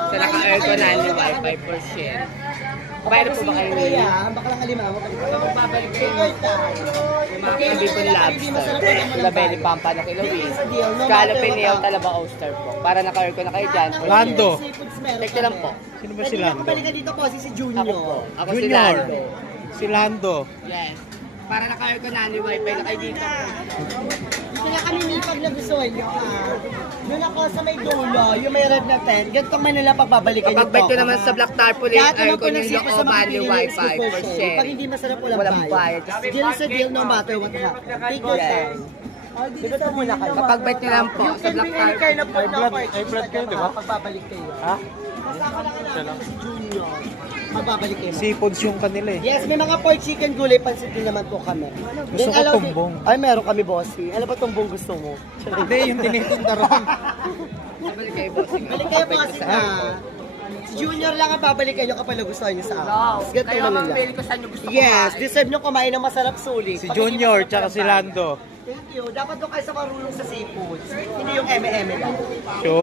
Sa naka-aircon na ni Wi-Fi for share. Bayad po ba kayo Kuya, niya? baka lang alimaw. Babalik kayo yung mga kabibon lobster. Sila Belly Pampa na kilawin. Scallop Piniaw Talaba Oyster po. Para naka-aircon na kayo dyan. Lando. Tek lang po. Sino ba si Lando? Balikan dito po si Junior. Ako po. Ako si Junior. Lando. Si Lando. Yes. Para naka-aircon na ni Wi-Fi na kayo dito. Dito na kami may pag nagustuhan nyo. Doon ako sa may dulo, yung may red na tent. Ganito Manila pagbabalikan nyo Kapag ko naman sa Black Tarpaulin, Lahat naman po aircon ng yung sipo sa looban mga ni pinili Wi-Fi for Pag share. hindi masarap, walang Walang bayad. bayad. Deal sa deal no matter what happens. Take your time. Dito na muna kayo. Kapag-bite nyo lang po You sa can Black bring any kind of food Tarpaulin. na Ay, blood kayo, di ba? Pagbabalik kayo. Ha? Basta ako lang si Junior. Pagbabalik kayo. Seafoods yung kanila eh. Yes, may mga pork chicken gulay pansit din naman po kami. Gusto ko allow tumbong. Ay, meron kami, bossy. Ano ba tumbong gusto mo? Hindi, yung tinitinda ron. Balik kayo, bossing. Balik kayo bossy na. Si Junior lang ang babalikan nyo kapag nagustuhan nyo sa akin. Ganito Kayo naman ang lang. bili ko saan nyo gusto Yes, kumain. deserve nyo kumain ng masarap sulit. Si Pag hindi Junior, masarap, tsaka walang si bayad. Lando. Thank you. Dapat doon kayo sa marunong sa seafood. Hindi yung eme-eme lang. Sure.